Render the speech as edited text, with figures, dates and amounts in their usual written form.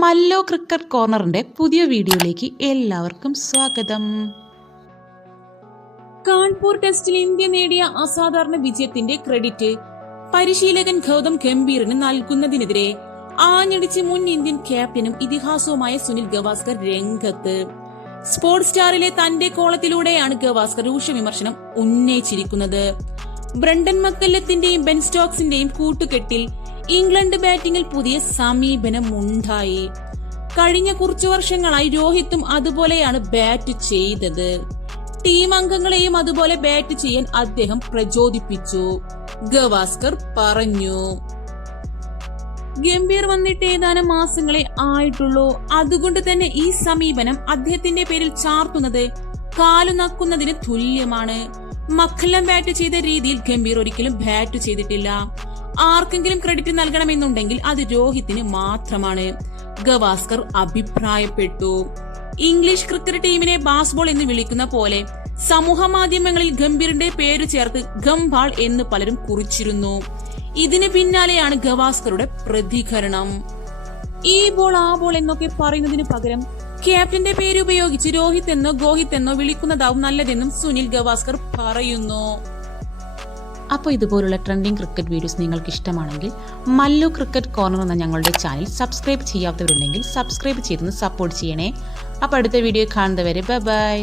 മല്ലോ cricket കോർണറിന്റെ പുതിയ വീഡിയോയിലേക്ക് എല്ലാവർക്കും സ്വാഗതം. കാൺപൂർ ടെസ്റ്റിൽ ഇന്ത്യ നേടിയ അസാധാരണ വിജയത്തിന്റെ ക്രെഡിറ്റ് പരിശീലകൻ ഗൗതം ഗംഭീറിന് നൽകുന്നതിനെതിരെ ആഞ്ഞടിച്ച് മുൻ ഇന്ത്യൻ ക്യാപ്റ്റനും ഇതിഹാസവുമായ സുനിൽ ഗവാസ്കർ രംഗത്ത്. സ്പോർട്സ് സ്റ്റാറിലെ തന്റെ കോളത്തിലൂടെയാണ് ഗവാസ്കർ രൂക്ഷ വിമർശനം ഉന്നയിച്ചിരിക്കുന്നത്. ബ്രണ്ടൻ മക്കല്ലത്തിന്റെയും ബെൻ സ്റ്റോക്സിന്റെയും കൂട്ടുകെട്ടിൽ ഇംഗ്ലണ്ട് ബാറ്റിംഗിൽ പുതിയ സമീപനമുണ്ടായി. കഴിഞ്ഞ കുറച്ചു വർഷങ്ങളായി രോഹിത്തും അതുപോലെയാണ് ബാറ്റ് ചെയ്തത്. ടീം അംഗങ്ങളെയും അതുപോലെ ബാറ്റ് ചെയ്യാൻ അദ്ദേഹം പ്രചോദിപ്പിച്ചു, ഗവാസ്കർ പറഞ്ഞു. ഗംഭീർ വന്നിട്ട് ഏതാനും മാസങ്ങളെ ആയിട്ടുള്ളൂ. അതുകൊണ്ട് തന്നെ ഈ സമീപനം അദ്ദേഹത്തിന്റെ പേരിൽ ചാർത്തുന്നത് കാലു നക്കുന്നതിന് തുല്യമാണ്. മക്കല്ലം ബാറ്റ് ചെയ്ത രീതിയിൽ ഗംഭീർ ഒരിക്കലും ബാറ്റ് ചെയ്തിട്ടില്ല. ആർക്കെങ്കിലും ക്രെഡിറ്റ് നൽകണമെന്നുണ്ടെങ്കിൽ അത് രോഹിത്തിന് മാത്രമാണ്, ഗവാസ്കർ അഭിപ്രായപ്പെട്ടു. ഇംഗ്ലീഷ് ക്രിക്കറ്റ് ടീമിനെ ബാസ്ബോൾ എന്ന് വിളിക്കുന്ന പോലെ സമൂഹ മാധ്യമങ്ങളിൽ ഗംഭീറിന്റെ പേര് ചേർത്ത് ഗംബാൾ എന്ന് പലരും കുറിച്ചിരുന്നു. ഇതിന് പിന്നാലെയാണ് ഗവാസ്കറുടെ പ്രതികരണം. ഈ ബോൾ ആ ബോൾ എന്നൊക്കെ പറയുന്നതിന് പകരം ക്യാപ്റ്റന്റെ പേര് ഉപയോഗിച്ച് രോഹിത് എന്നോ ഗോഹിത് എന്നോ വിളിക്കുന്നതാവും നല്ലതെന്നും സുനിൽ ഗവാസ്കർ പറയുന്നു. അപ്പോൾ ഇതുപോലുള്ള ട്രെൻഡിങ് ക്രിക്കറ്റ് വീഡിയോസ് നിങ്ങൾക്ക് ഇഷ്ടമാണെങ്കിൽ മല്ലു ക്രിക്കറ്റ് കോർണർ എന്ന ഞങ്ങളുടെ ചാനൽ സബ്സ്ക്രൈബ് ചെയ്യാത്തവരുണ്ടെങ്കിൽ സബ്സ്ക്രൈബ് ചെയ്തൊന്ന് സപ്പോർട്ട് ചെയ്യണേ. അപ്പോൾ അടുത്ത വീഡിയോ കാണുന്നവരെ ബൈ.